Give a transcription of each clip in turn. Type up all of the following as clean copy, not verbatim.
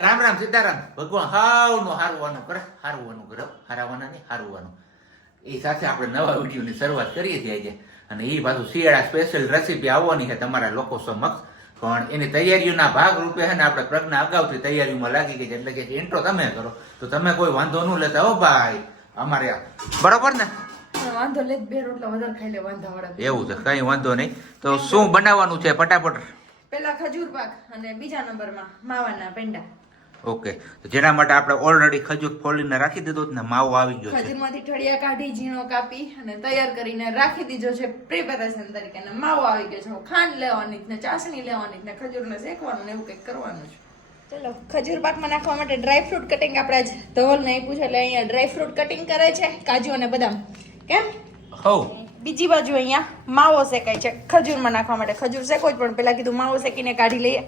રામ રામ સીતારામ. ભગવાન હાવનું હારવાનું કરે, હારવાનું કરે, હારવાના નહીં હારવાનું. એ સાથે આપણે નવા વિડીયોની શરૂઆત કરીએ છીએ આજે. અને એ પાછું શિયાળા સ્પેશિયલ રેસીપી આવવાની છે તમારા લોકો સમક્ષ. પણ એની તૈયારીઓના ભાગરૂપે છે ને આપણે પ્રજ્ઞા અગાઉથી તૈયારીઓમાં લાગી ગઈ છે. એટલે કે ઇન્ટ્રો તમે કરો તો તમે કોઈ વાંધો ન લેતા હો ભાઈ. અમારે બરાબર ને? વાંધો લે, બે રોટલા વધારે ખાઈ લે વાંધા વાળા. એવું છે, કઈ વાંધો નહીં. તો શું બનાવવાનું છે ફટાફટ? પેલા ખજૂર પાક અને બીજા નંબરમાં માવાના પેંડા. ઓકે, જેના માટે આપણે ઓલરેડી ખજૂર ફોલીને રાખી દીધો ને માવો આવી ગયો છે. ખજૂરમાંથી ઠળિયા કાઢી ઝીણો કાપી અને તૈયાર કરીને રાખી દીધો છે પ્રિપેરેશન તરીકે. અને માવો આવી ગયો છે. ખાંડ લેવાની ને ચાસણી લેવાની ને ખજૂરને શેકવાનું ને એવું કંઈક કરવાનું છે. ચલો, ખજૂર પાકમાં નાખવા માટે ડ્રાયફ્રૂટ કટિંગ આપણે જ ધવલને આપ્યું છે. એટલે અહીંયા ડ્રાયફ્રૂટ કટિંગ કરે છે, કાજુ અને બદામ. કેમ? હો. બીજી બાજુ અહીંયા માવો શેકાય છે ખજૂરમાં નાખવા માટે. ખજૂર શેકો જ પણ પેલા કીધું માવો શેકીને કાઢી લઈએ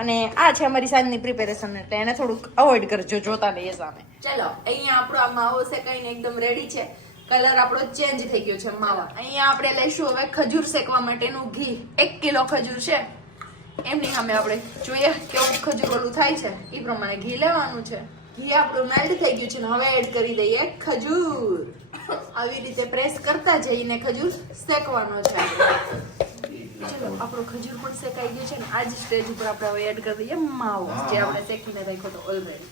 અને આ છે અમારી સાંજની પ્રિપેરેશન. એટલે એને થોડુંક અવોઇડ કરજો જોતા લઈએ સામે. ચલો, અહીંયા આપણો આ માવો શેકાઈને એકદમ રેડી છે. કલર આપણો ચેન્જ થઈ ગયો છે માવા. અહીંયા આપણે લઈશું હવે ખજૂર શેકવા માટેનું ઘી. 1 કિલો ખજૂર છે. એમની સામે આપણે જોઈએ કેવું ખજૂર ઓલું થાય છે એ પ્રમાણે ઘી લેવાનું છે. ઘી આપણું મેલ્ટ થઈ ગયું છે ને હવે એડ કરી દઈએ ખજૂર. આવી રીતે પ્રેસ કરતા જઈને ખજૂર શેકવાનો છે. ચલો, આપણો ખજૂર પણ શેકાઈ ગયો છે ને આ જ સ્ટેજ ઉપર આપણે હવે એડ કરી દઈએ માવો, જે આપણે શેકીને રાખ્યો તો ઓલરેડી.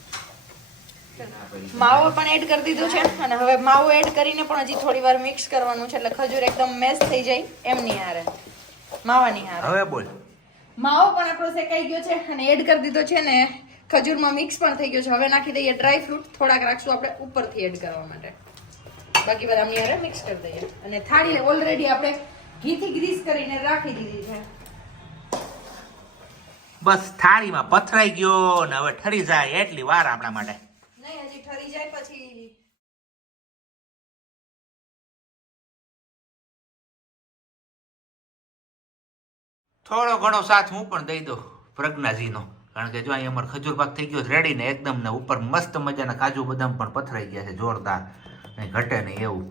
માવો પણ એડ કરી દીધો છે અને હવે માવો એડ કરીને પણ હજી થોડી વાર મિક્સ કરવાનું છે. એટલે ખજૂર એકદમ મેશ થઈ જાય એમની હારે, માવાની હારે. હવે બોલ. માવો પણ આપણો શેકાઈ ગયો છે અને એડ કરી દીધો છે ને ખજૂરમાં મિક્સ પણ થઈ ગયો છે. હવે નાખી દઈએ ડ્રાય ફ્રૂટ. થોડાક રાખશું આપણે ઉપરથી એડ કરવા માટે. બાકી બધા આમની હારે મિક્સ કરી દઈએ. અને થાળી ઓલરેડી આપણે ઘીથી ગ્રીસ કરીને રાખી દીધી છે. બસ થાળીમાં પથરાઈ ગયો ને હવે ઠરી જાય એટલી વાર આપણા માટે. નહીં, હજી ઠરી જાય પછી થોડો ઘણો સાથ હું પણ દઈ દઉં પ્રજ્ઞાજીનો. કારણ કે જો અહીં અમારે ખજૂર પાક થઈ ગયો રેડી ને એકદમ ને ઉપર મસ્ત મજાના કાજુ બદામ પણ પથરાઈ ગયા છે જોરદાર. ઘટે નહીં એવું.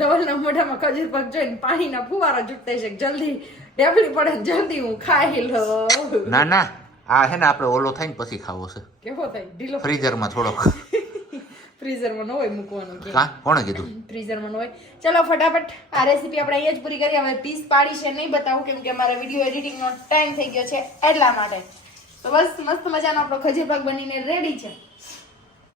ધવલના મોઢામાં ખજૂર પાક જોઈને પાણીના ફુવારા છૂટતા છે. જલ્દી ડેબલી પડે, જલ્દી હું ખાઈ લઉં. ના ના, આ છે ને આપણે ઓલો થઈને પછી ખાવો છે. કેવો થાય? ઢીલો. ફ્રીઝરમાં થોડોક. ફ્રીઝરમાં ન હોય મૂકવાનું કે? હા, કોણે કીધું? ફ્રીઝરમાં ન હોય. ચલો ફટાફટ આ રેસીપી આપણે અહીંયા જ પૂરી કરીએ. હવે પીસ પાડી છે નહીં બતાવું કેમ કે અમારા વિડીયો એડિટિંગનો ટાઈમ થઈ ગયો છે એટલા માટે. તો બસ મસ્ત મજાનો આપણો ખજૂર પાક બનીને રેડી છે.